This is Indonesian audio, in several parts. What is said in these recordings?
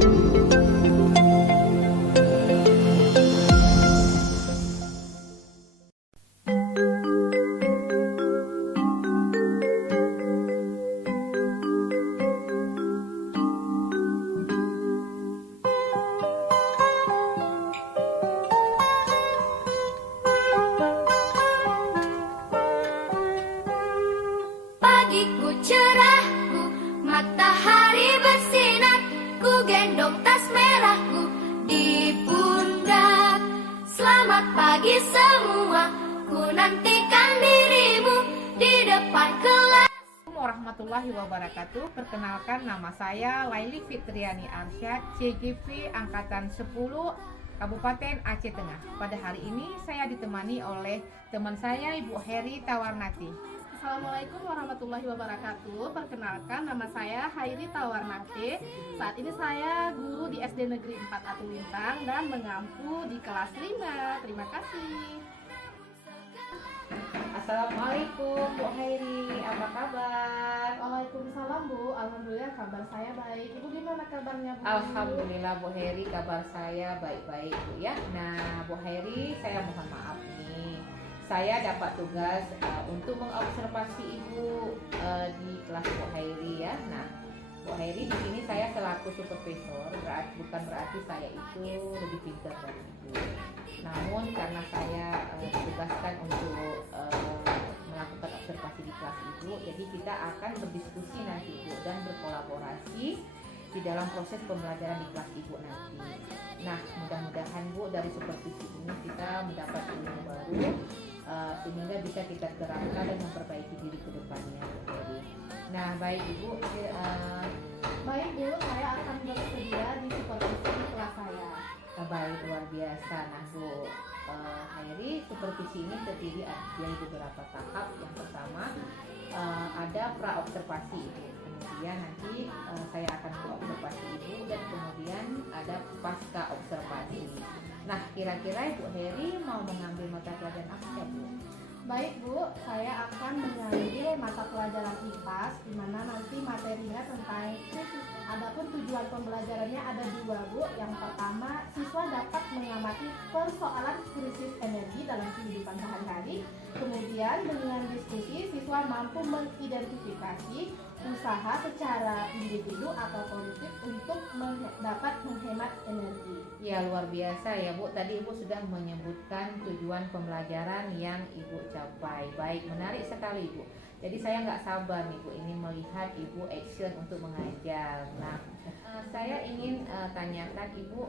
Pagiku cerahku, matahari bersinar, ku gendong tas merahku di pundak. Selamat pagi semua, ku nantikan dirimu di depan kelas. Assalamualaikum warahmatullahi wabarakatuh. Perkenalkan, nama saya Laili Fitriani Arsyad, CGP Angkatan 10 Kabupaten Aceh Tengah. Pada hari ini saya ditemani oleh teman saya Ibu Heri Tawarnati. Assalamualaikum warahmatullahi wabarakatuh. Perkenalkan, nama saya Hairi Tawarnati. Saat ini saya guru di SD Negeri 4 Atulintang dan mengampu di kelas 5. Terima kasih. Assalamualaikum Bu Hairi, apa kabar? Waalaikumsalam Bu. Alhamdulillah kabar saya baik. Ibu gimana kabarnya Bu? Alhamdulillah Bu Hairi, kabar saya baik-baik Bu ya. Nah Bu Hairi, saya mohon maaf nih, saya dapat tugas untuk mengobservasi Ibu di kelas Bu Hairi ya. Nah Bu Hairi, di sini saya selaku supervisor, bukan berarti saya itu lebih pintar dari Ibu. Namun karena saya ditugaskan untuk melakukan observasi di kelas Ibu, jadi kita akan berdiskusi nanti Ibu dan berkolaborasi di dalam proses pembelajaran di kelas Ibu nanti. Nah, mudah-mudahan Bu dari supervisi ini kita mendapat ilmu baru sehingga bisa kita terapkan dan memperbaiki diri ke depannya. Nah, baik Ibu, Baik Bu, saya akan bersedia di supervisi di kelas saya. baik, luar biasa. Nah Bu Hairi, supervisi ini terdiri dari beberapa tahap. Yang pertama ada pra-observasi Ibu. Kemudian nanti saya akan observasi Ibu dan kemudian ada pasca observasi. Nah, kira-kira Ibu Heri mau mengambil mata pelajaran apa ya Bu? Baik Bu, saya akan mengambil mata pelajaran IPAS, di mana nanti materinya tentang krisis. Adapun tujuan pembelajarannya ada dua Bu. Yang pertama, siswa dapat mengamati persoalan krisis energi dalam kehidupan sehari-hari. Kemudian dengan diskusi, siswa mampu mengidentifikasi usaha secara individu atau kolektif untuk dapat menghemat energi. Ya, luar biasa ya Bu. Tadi Ibu sudah menyebutkan tujuan pembelajaran yang Ibu capai. Baik, menarik sekali Ibu. Jadi saya nggak sabar nih Bu, ini melihat Ibu action untuk mengajar. Nah, saya ingin tanyakan Ibu,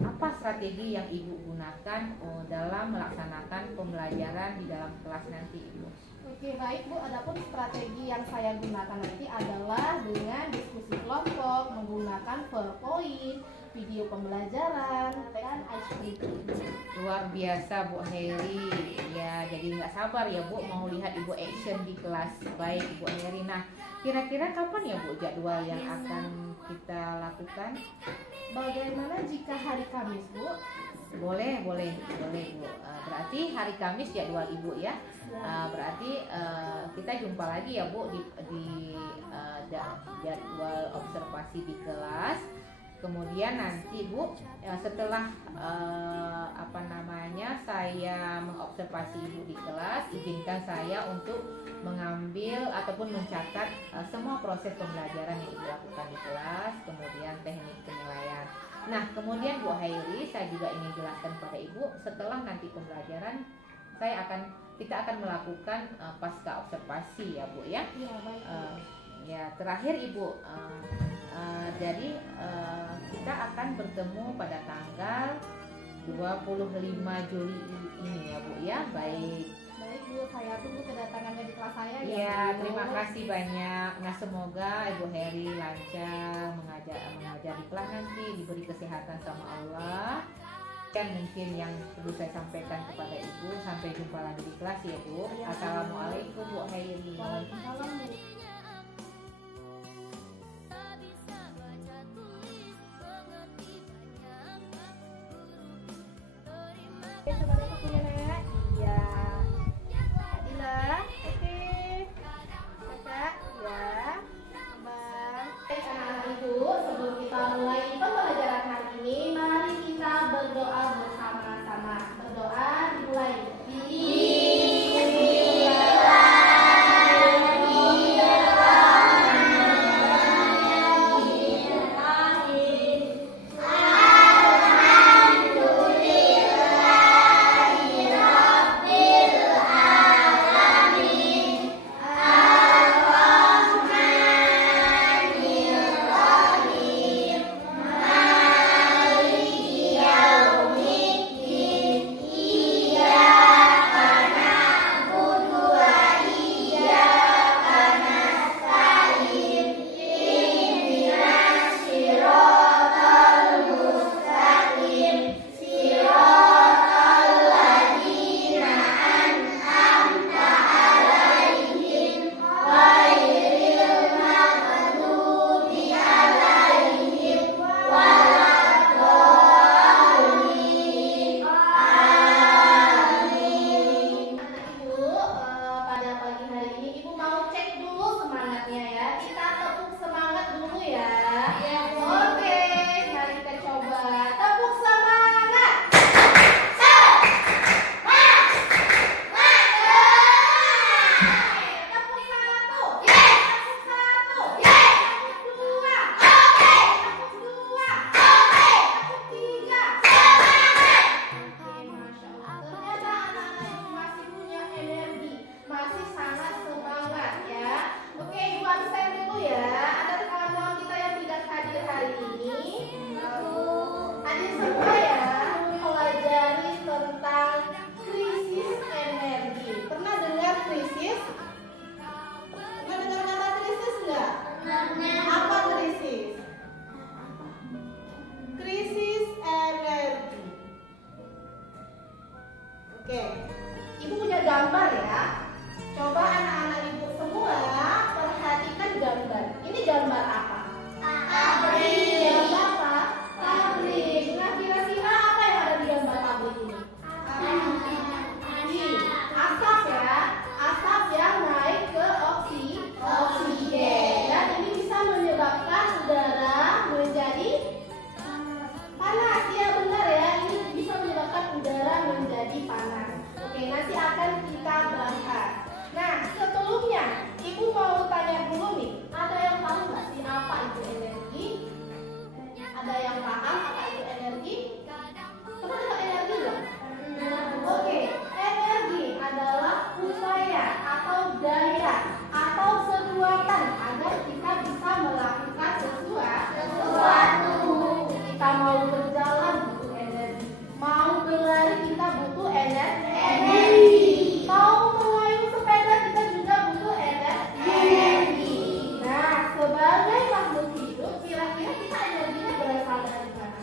apa strategi yang Ibu gunakan dalam melaksanakan pembelajaran di dalam kelas nanti Ibu? Oke, baik Bu. Adapun strategi yang saya gunakan nanti adalah dengan diskusi kelompok, menggunakan PowerPoint, video pembelajaran, dan ice breaking. Luar biasa Bu Heri. Ya, jadi nggak sabar ya Bu mau lihat Ibu action di kelas. Baik Ibu Heri. Nah, kira-kira kapan ya Bu jadwal yang akan kita lakukan? Bagaimana jika hari Kamis Bu? Boleh Bu. Berarti hari Kamis jadwal Ibu ya. Berarti kita jumpa lagi ya Bu di jadwal observasi di kelas. Kemudian nanti Bu setelah saya mengobservasi Ibu di kelas, izinkan saya untuk mengambil ataupun mencatat semua proses pembelajaran yang Ibu lakukan di kelas, kemudian teknik penilaian. Nah, kemudian Bu Hairi, saya juga ingin jelaskan pada Ibu, setelah nanti pembelajaran kita akan melakukan pasca observasi ya Bu ya. Iya, baik. Ya, terakhir Ibu, jadi kita akan bertemu pada tanggal 25 Juli ini ya Bu ya. Baik. Baik Bu, saya tunggu kedatangannya di kelas saya ya. Ya, Bu. terima kasih banyak. Nah, semoga Ibu Heri lancar mengajar di kelas nanti, diberi kesehatan sama Allah. Dan mungkin yang perlu saya sampaikan kepada Ibu, sampai jumpa lagi di kelas ya Bu. Ya, Assalamualaikum Bu Heri. Waalaikumsalam Bu. Sebenarnya punya nenek. Iya. Adila. Oke. Kakak. Ya. Abang. Anak-anak Ibu, sebelum kita mulai pembelajaran Ada yang paham apa itu energi? Pernah dengar energi nggak? Oke, energi adalah upaya atau daya atau kekuatan agar kita bisa melakukan sesuatu. Kita mau berjalan butuh energi, mau berlari kita butuh energi, mau mengayuh sepeda kita juga butuh energi. Nah, sebagai makhluk hidup, kira-kira kita energinya berasal dari mana?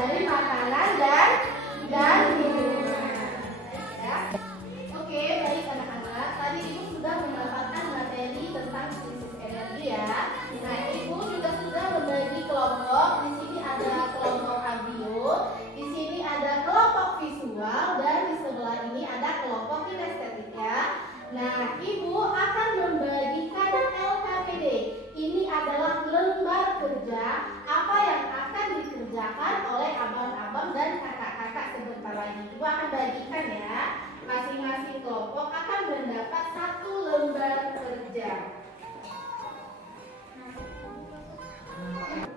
Dari makanan dan minuman. Ya. Oke, baik anak-anak. Tadi Ibu sudah mendapatkan materi tentang krisis energi ya. Nah, Ibu juga sudah membagi kelompok. Di sini ada kelompok audio, di sini ada kelompok visual, dan di sebelah ini ada kelompok kinestetik ya. Nah, Ibu akan membagikan LKPD. Ini adalah lembar kerja apa yang akan dikerjakan oleh abang-abang dan kakak-kakak sebentar lagi. Ibu akan bagikan ya. Masing-masing kelompok akan mendapat satu lembar kerja.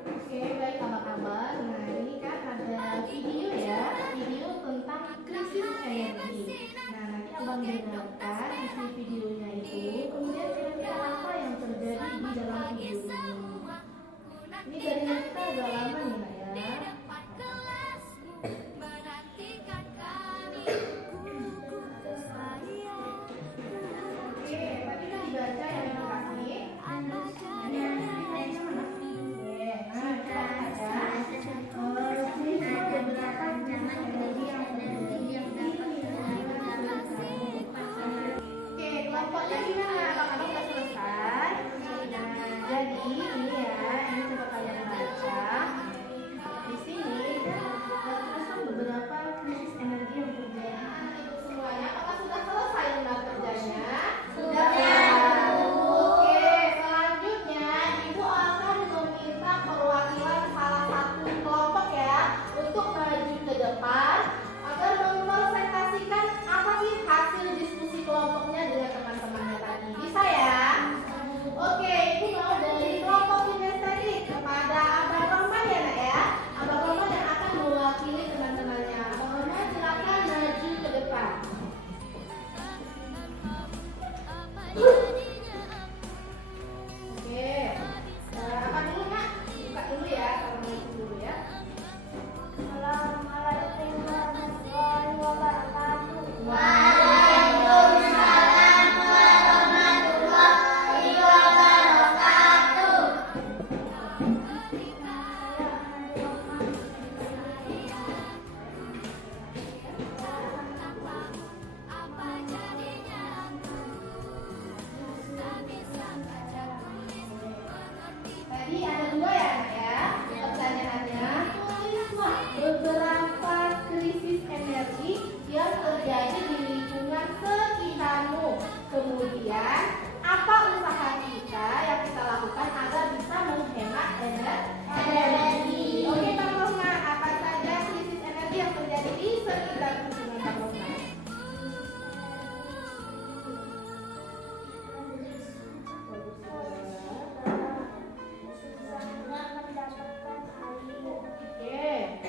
Oke, baik abang-abang. Nah, ini kan ada video ya, video tentang krisis energi. Nah, nanti abang dengarkan isi videonya itu. Kemudian kira-kira apa yang terjadi di dalam video ini? Ini jaringan kita agak lama nih, Mbak ya. Oke, tadi kan dibaca yang kasih. Oke, kelompoknya gimana? Abang-abang udah selesai? Nah, jadi ini ya, ini coba kalian baca. Di sini tertuliskan beberapa krisis energi yang terjadi. Untuk semuanya, apakah sudah selesai lembar kerjanya? Sudah. Oke, selanjutnya Ibu akan meminta perwakilan salah satu kelompok ya untuk maju ke depan agar mempresentasikan apa sih hasil diskusi kelompoknya dengan teman-temannya tadi. Bisa ya? Oke, Ibu mau dari kelompok kinestetik kepada Abang Roman ya nak ya. Abang Roman yang akan mewakili teman-temannya. Abang Roman silakan maju ke depan. Oke, apa dulu nak? Buka dulu ya, assalamualaikum dulu ya. Assalamualaikum warahmatullahi wabarakatuh. Waalaikumsalam warahmatullahi wabarakatuh. Tadi ada dua ya Nak ya. Pertanyaannya, tulislah beberapa krisis energi yang terjadi di lingkungan sekitarmu. Kemudian, apa usaha kita yang kita lakukan agar bisa menghemat energi? Oke Bang Rohman, apa saja krisis energi yang terjadi di sekitar lingkungan Bang Rohman? Oke.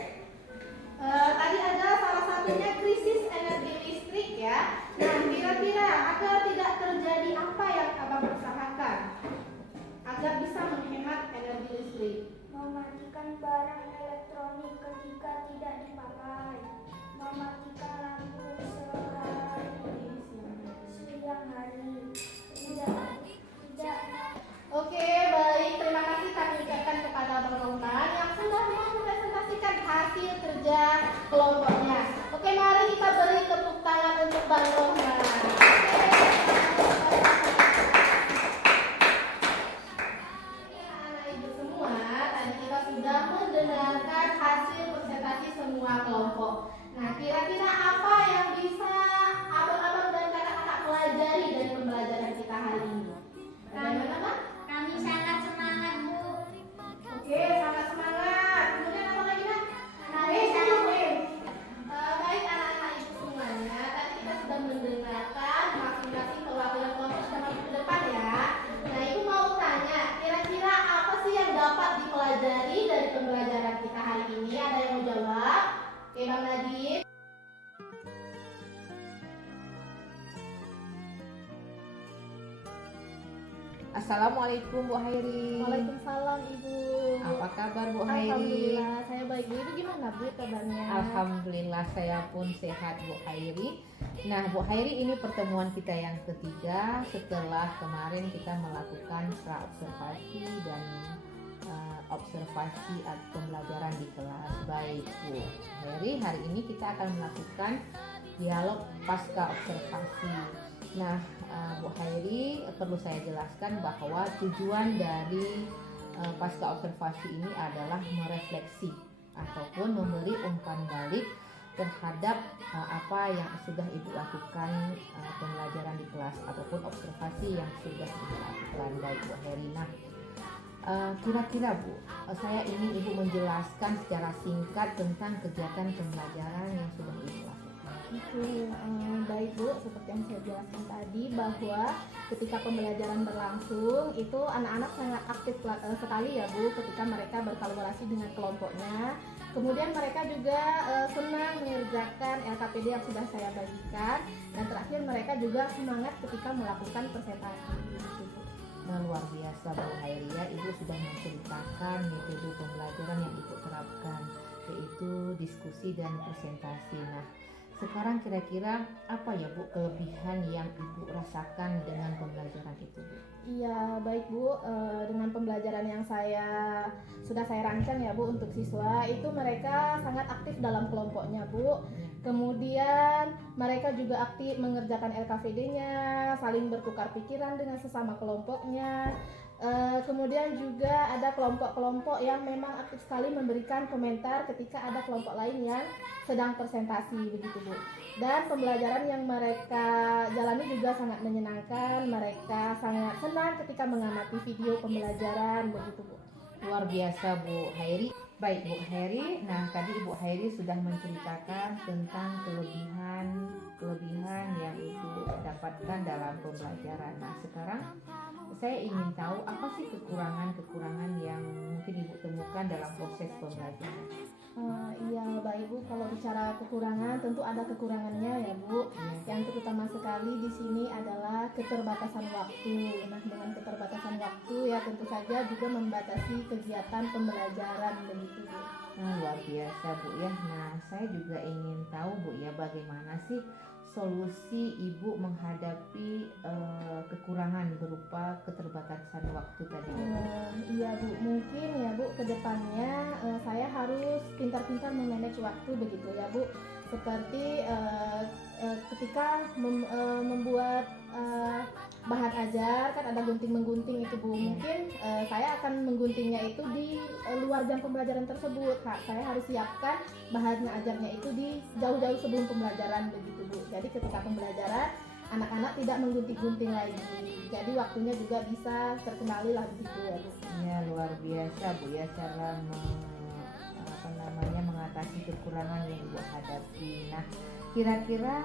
Tadi ada salah satunya krisis energi listrik ya. Nah, kira-kira agar tidak terjadi apa yang Abang usahakan agar bisa menghemat energi listrik? Mematikan barang elektronik ketika tidak dipakai, mematikan lampu siang hari, tidak. Oke, baik. Terima kasih kami ucapkan kepada Abang Rohman yang sudah mempresentasikan hasil kerja kelompoknya. Oke, mari kita beri tepuk tangan untuk Bang Rohman. Anak ibu semua, tadi kita sudah mendengarkan hasil presentasi semua kelompok. Nah, kira-kira apa yang bisa abang-abang dan kakak-kakak pelajari dari pembelajaran kita hari ini? Bagaimana, Bang? Kami sangat semangat, Bu. Oke, sangat semangat. Kemudian apa lagi, Nak? Baik anak-anak ibu semuanya, tadi kita sudah mendengarkan masing-masing perwakilan kelompok sudah masuk ke depan ya. Nah, ibu mau tanya, kira-kira apa sih yang dapat pelajari dari pembelajaran kita hari ini? Ada yang mau jawab? Oke, Bang Nadiem. Assalamualaikum Bu Hairi. Waalaikumsalam Ibu. Apa kabar Bu Hairi? Alhamdulillah, saya baik. Ibu gimana Bu kabarnya? Alhamdulillah saya pun sehat Bu Hairi. Nah Bu Hairi, ini pertemuan kita yang ketiga setelah kemarin kita melakukan pra-observasi dan observasi atau pembelajaran di kelas. Baik Bu Hairi, hari ini kita akan melakukan dialog pasca observasi. Nah Bu Hairi, perlu saya jelaskan bahwa tujuan dari pasca observasi ini adalah merefleksi ataupun memberi umpan balik terhadap apa yang sudah Ibu lakukan pembelajaran di kelas ataupun observasi yang sudah Ibu lakukan. Baik Bu Hairi, nah kira-kira Bu, saya ingin Ibu menjelaskan secara singkat tentang kegiatan pembelajaran yang sudah Ibu lakukan. Oke, baik Bu, seperti yang saya jelaskan tadi bahwa ketika pembelajaran berlangsung itu anak-anak sangat aktif sekali ya Bu ketika mereka berkolaborasi dengan kelompoknya. Kemudian mereka juga senang mengerjakan LKPD yang sudah saya bagikan, dan terakhir mereka juga semangat ketika melakukan presentasi gitu Bu. Nah, luar biasa Bu Hairi ya, Ibu sudah menceritakan metode pembelajaran yang Ibu terapkan, yaitu diskusi dan presentasi. Nah, sekarang kira-kira apa ya Bu kelebihan yang Ibu rasakan dengan pembelajaran itu Bu? Iya baik Bu, dengan pembelajaran yang sudah saya rancang ya Bu untuk siswa, itu mereka sangat aktif dalam kelompoknya Bu. Kemudian mereka juga aktif mengerjakan LKPD-nya, saling bertukar pikiran dengan sesama kelompoknya. Kemudian juga ada kelompok-kelompok yang memang aktif sekali memberikan komentar ketika ada kelompok lain yang sedang presentasi begitu Bu. Dan pembelajaran yang mereka jalani juga sangat menyenangkan, mereka sangat senang ketika mengamati video pembelajaran begitu Bu. Luar biasa Bu Hairi. Baik Bu Hairi, nah tadi Ibu Hairi sudah menceritakan tentang kelebihan yang Ibu dapatkan dalam pembelajaran. Nah sekarang saya ingin tahu apa sih kekurangan-kekurangan yang mungkin Ibu temukan dalam proses pembelajaran. Iya baik Bu, kalau bicara kekurangan tentu ada kekurangannya ya Bu. Yang terutama sekali di sini adalah keterbatasan waktu. Nah dengan keterbatasan waktu ya tentu saja juga membatasi kegiatan pembelajaran begitu Bu. Nah luar biasa Bu ya. Nah saya juga ingin tahu Bu ya, bagaimana sih solusi Ibu menghadapi kekurangan berupa keterbatasan waktu tadi? Iya Bu, mungkin ya Bu kedepannya saya harus pintar-pintar memanage waktu begitu ya Bu. Seperti ketika membuat bahan ajar kan ada gunting-menggunting itu Bu. Mungkin saya akan mengguntingnya itu di luar jam pembelajaran tersebut. Saya harus siapkan bahan ajarnya itu di jauh-jauh sebelum pembelajaran begitu Bu. Jadi ketika pembelajaran anak-anak tidak menggunting-gunting lagi. Jadi waktunya juga bisa terkendali lah begitu ya Bu. Ya luar biasa Bu ya, cara mengatasi kekurangan yang Ibu hadapi. Nah kira-kira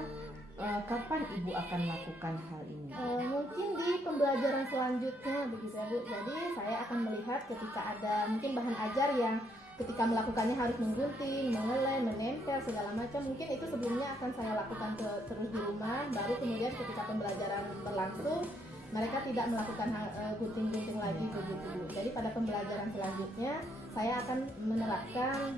kapan Ibu akan melakukan hal ini? Mungkin di pembelajaran selanjutnya begitu ya Bu. Jadi saya akan melihat ketika ada mungkin bahan ajar yang ketika melakukannya harus menggunting, mengelem, menempel segala macam. Mungkin itu sebelumnya akan saya lakukan terus di rumah. Baru kemudian ketika pembelajaran berlangsung mereka tidak melakukan gunting-gunting lagi begitu Bu. Jadi pada pembelajaran selanjutnya saya akan menerapkan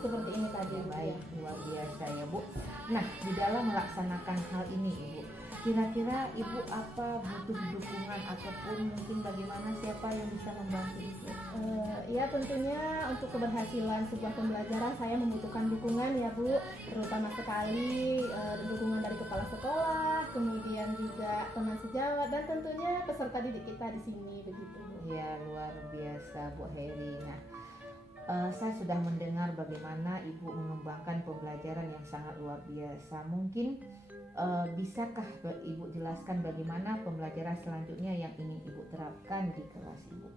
seperti ini tadi. Baik, luar biasa ya Bu. Nah di dalam melaksanakan hal ini Ibu, kira-kira Ibu apa butuh dukungan ataupun mungkin bagaimana, siapa yang bisa membantu Ibu? Ya tentunya untuk keberhasilan sebuah pembelajaran saya membutuhkan dukungan ya Bu, terutama sekali dukungan dari kepala sekolah, kemudian juga teman sejawat dan tentunya peserta didik kita di sini begitu Bu. Ya luar biasa Bu Hairi. Nah saya sudah mendengar bagaimana Ibu mengembangkan pembelajaran yang sangat luar biasa. Mungkin bisakah Ibu jelaskan bagaimana pembelajaran selanjutnya yang ingin Ibu terapkan di kelas Ibu?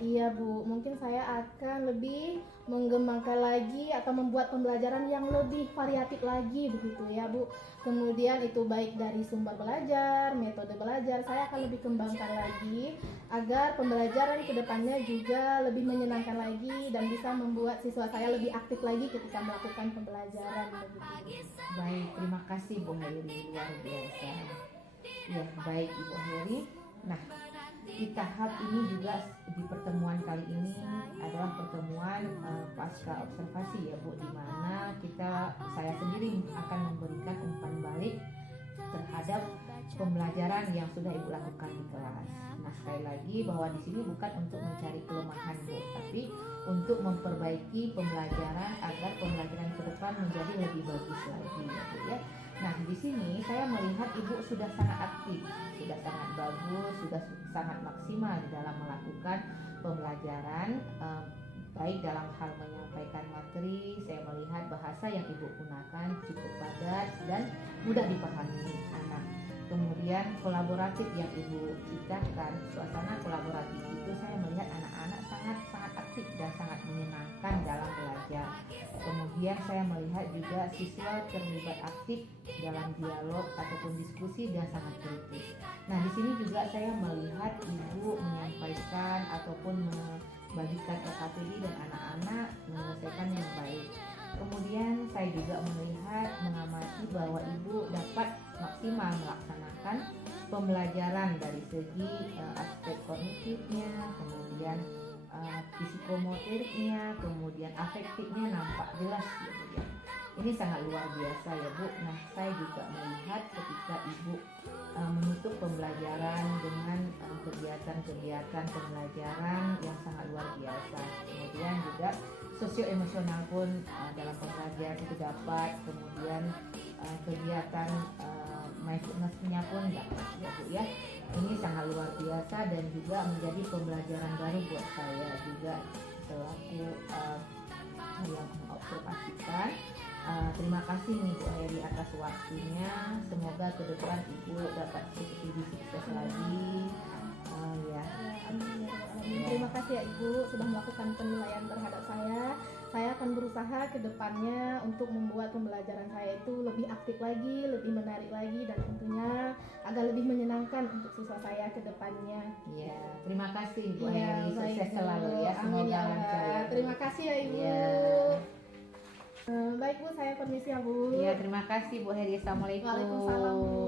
Iya Bu, mungkin saya akan lebih mengembangkan lagi atau membuat pembelajaran yang lebih variatif lagi begitu ya Bu. Kemudian itu baik dari sumber belajar, metode belajar, saya akan lebih kembangkan lagi agar pembelajaran kedepannya juga lebih menyenangkan lagi dan bisa membuat siswa saya lebih aktif lagi ketika melakukan pembelajaran begitu. Baik, terima kasih Bu Heri, luar biasa. Ya, baik Ibu Heri. Nah, di tahap ini juga di pertemuan kali ini adalah pertemuan pasca observasi ya Bu, di mana saya sendiri akan memberikan umpan balik terhadap pembelajaran yang sudah Ibu lakukan di kelas. Nah, sekali lagi bahwa di sini bukan untuk mencari kelemahan Bu, tapi untuk memperbaiki pembelajaran agar pembelajaran ke depan menjadi lebih bagus lagi ya Bu ya. Nah, di sini saya melihat Ibu sudah sangat aktif, sudah sangat bagus, sudah sangat maksimal di dalam melakukan pembelajaran, baik dalam hal menyampaikan materi. Saya melihat bahasa yang Ibu gunakan cukup padat dan mudah dipahami anak. Kemudian kolaboratif yang Ibu ciptakan, suasana kolaboratif itu saya melihat anak-anak sangat aktif dan sangat menyenangkan dalam belajar. Kemudian saya melihat juga siswa terlibat aktif dalam dialog ataupun diskusi dan sangat kritis. Nah, di sini juga saya melihat Ibu menyampaikan ataupun membagikan LKPD dan anak-anak menyelesaikan yang baik. Kemudian saya juga melihat, mengamati bahwa Ibu dapat maksimal melaksanakan pembelajaran dari segi aspek kognitifnya, kemudian psikomotoriknya, kemudian afektifnya nampak jelas ya Bu ya. Ini sangat luar biasa ya Bu. Nah, saya juga melihat ketika Ibu menutup pembelajaran dengan kegiatan-kegiatan pembelajaran yang sangat luar biasa. Kemudian juga sosio-emosional pun dalam pembelajaran itu dapat. Kemudian kegiatan mindfulness-nya pun dapat ya Bu ya. Ini sangat luar biasa dan juga menjadi pembelajaran baru buat saya juga selaku yang mengobservasikan. Terima kasih nih Bu Heri atas waktunya. Semoga ke depan Ibu dapat lebih sukses lagi. Ya. Amin. Terima kasih ya Ibu sudah melakukan penilaian terhadap saya. Saya akan berusaha ke depannya untuk membuat pembelajaran saya itu lebih aktif lagi, lebih menarik lagi, dan tentunya agar lebih menyenangkan untuk siswa saya ke depannya. Ya, terima kasih Bu Ya, Heri. baik, Sukses Bu. selalu ya. Amin Semoga ya lancar ya. Allah. Terima kasih ya Ibu. Ya. Baik Bu, saya permisi ya Bu. Ya, terima kasih Bu Heri. Assalamualaikum. Waalaikumsalam Bu.